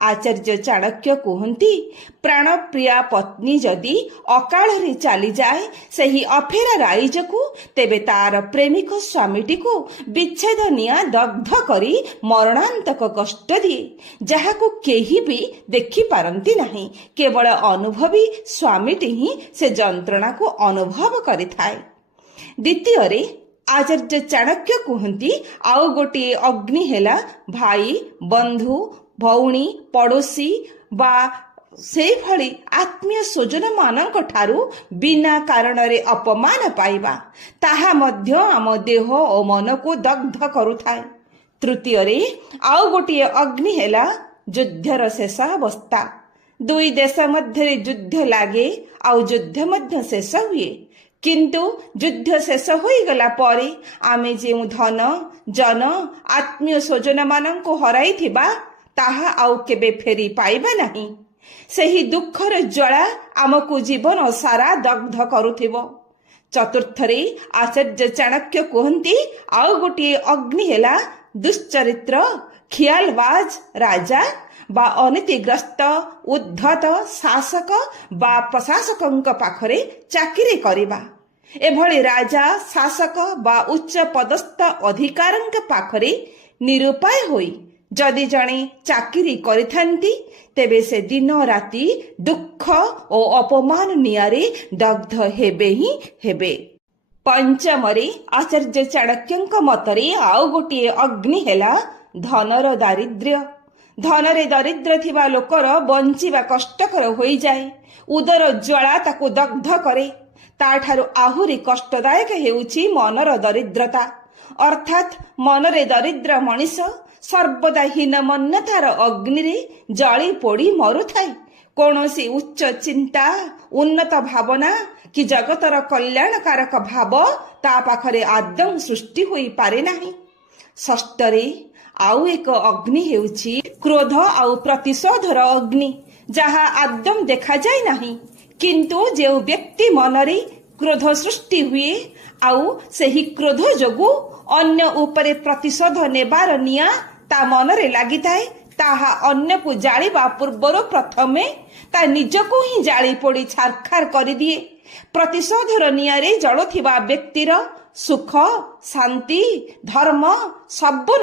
आचार्य चाणक्य कहती प्राणप्रिया पत्नी जदि अकाଳରେ ଚାଲିଯାଏ ସେହି ଅଫେରା ରାଇଜକୁ ତେବେ ତାର ପ୍ରେମିକ ସ୍ୱାମୀଟିକୁ ବିଚ୍ଛେଦ ନିଆଁ ଦଗ୍ଧ କରି ମରଣାନ୍ତକ କଷ୍ଟ ଦିଏ, ଯାହାକୁ କେହି ବି ଦେଖିପାରନ୍ତି ନାହିଁ। କେବଳ ଅନୁଭବୀ ସ୍ୱାମୀଟି ହିଁ ସେ ଯନ୍ତ୍ରଣାକୁ ଅନୁଭବ କରିଥାଏ। ଦ୍ୱିତୀୟରେ ଆଚାର୍ଯ୍ୟ ଚାଣକ୍ୟ କୁହନ୍ତି ଆଉ ଗୋଟିଏ ଅଗ୍ନି ହେଲା ଭାଇ, ବନ୍ଧୁ, ଭଉଣୀ, ପଡ଼ୋଶୀ ବା ସେହିଭଳି ଆତ୍ମୀୟ ସ୍ୱଜନ ମାନଙ୍କ ଠାରୁ ବିନା କାରଣରେ ଅପମାନ ପାଇବା। ତାହା ମଧ୍ୟ ଆମ ଦେହ ଓ ମନକୁ ଦଗ୍ଧ କରୁଥାଏ। ତୃତୀୟରେ ଆଉ ଗୋଟିଏ ଅଗ୍ନି ହେଲା ଯୁଦ୍ଧର ଶେଷ ଅବସ୍ଥା। ଦୁଇ ଦେଶ ମଧ୍ୟରେ ଯୁଦ୍ଧ ଲାଗେ ଆଉ ଯୁଦ୍ଧ ମଧ୍ୟ ଶେଷ ହୁଏ। କିନ୍ତୁ ଯୁଦ୍ଧ ଶେଷ ହୋଇଗଲା ପରେ ଆମେ ଯେଉଁ ଧନ, ଜନ, ଆତ୍ମୀୟ ସ୍ୱଜନ ମାନଙ୍କୁ ହରାଇଥିବା ତାହା ଆଉ କେବେ ଫେରି ପାଇବା ନାହିଁ। ସେହି ଦୁଃଖର ଜ୍ୱାଳା ଆମକୁ ଜୀବନ ସାରା ଦଗ୍ଧ କରୁଥିବ। ଚତୁର୍ଥରେ ଆଚାର୍ଯ୍ୟ ଚାଣକ୍ୟ କୁହନ୍ତି ଆଉ ଗୋଟିଏ ଅଗ୍ନି ହେଲା ଦୁଶ୍ଚରିତ୍ର, ଖିଆଲବାଜ ରାଜା ବା ଅନୀତିଗ୍ରସ୍ତ ଉଦ୍ଧତ ଶାସକ ବା ପ୍ରଶାସକଙ୍କ ପାଖରେ ଚାକିରି କରିବା। ଏଭଳି ରାଜା, ଶାସକ ବା ଉଚ୍ଚ ପଦସ୍ଥ ଅଧିକାରୀଙ୍କ ପାଖରେ ନିରୁପାୟ ହୋଇ ଯଦି ଜଣେ ଚାକିରି କରିଥାନ୍ତି ତେବେ ସେ ଦିନ ରାତି ଦୁଃଖ ଓ ଅପମାନ ନିଆଁରେ ଦଗ୍ଧ ହେବେ ହିଁ ହେବେ। ପଞ୍ଚମରେ ଆଚାର୍ଯ୍ୟ ଚାଣକ୍ୟଙ୍କ ମତରେ ଆଉ ଗୋଟିଏ ଅଗ୍ନି ହେଲା ଧନର ଦାରିଦ୍ର୍ୟ। ଧନରେ ଦରିଦ୍ର ଥିବା ଲୋକର ବଞ୍ଚିବା କଷ୍ଟକର ହୋଇଯାଏ। ଉଦର ଜ୍ୱାଳା ତାକୁ ଦଗ୍ଧ କରେ। ତାଠାରୁ ଆହୁରି କଷ୍ଟଦାୟକ ହେଉଛି ମନର ଦରିଦ୍ରତା। ଅର୍ଥାତ୍ ମନରେ ଦରିଦ୍ର ମଣିଷ ସର୍ବଦା ହୀନମନ୍ୟତାର ଅଗ୍ନିରେ ଜଳି ପୋଡ଼ି ମରୁଥାଏ। କୌଣସି ଉଚ୍ଚ ଚିନ୍ତା, ଉନ୍ନତ ଭାବନା କି ଜଗତର କଲ୍ୟାଣକାରକ ଭାବ ତା ପାଖରେ ଆଦୌ ସୃଷ୍ଟି ହୋଇପାରେ ନାହିଁ। ଷଷ୍ଠରେ ଆଉ ଏକ ଅଗ୍ନି ହେଉଛି କ୍ରୋଧ ଆଉ ପ୍ରତିଶୋଧର ଅଗ୍ନି, ଯାହା ଆଦୌ ଦେଖାଯାଏ ନାହିଁ। କିନ୍ତୁ ଯେଉଁ ବ୍ୟକ୍ତି ମନରେ କ୍ରୋଧ ସୃଷ୍ଟି ହୁଏ ଆଉ ସେହି କ୍ରୋଧ ଯୋଗୁଁ ଅନ୍ୟ ଉପରେ ପ୍ରତିଶୋଧ ନେବାର ନିଆଁ ତା ମନରେ ଲାଗିଥାଏ, ତାହା ଅନ୍ୟକୁ ଜାଳିବା ପୂର୍ବରୁ ପ୍ରଥମେ ତା ନିଜକୁ ହିଁ ଜାଳି ପୋଡ଼ି ଛାରଖାର କରିଦିଏ। ପ୍ରତିଶୋଧର ନିଆଁରେ ଜଳୁଥିବା ବ୍ୟକ୍ତିର ସୁଖ, ଶାନ୍ତି, ଧର୍ମ ସବୁ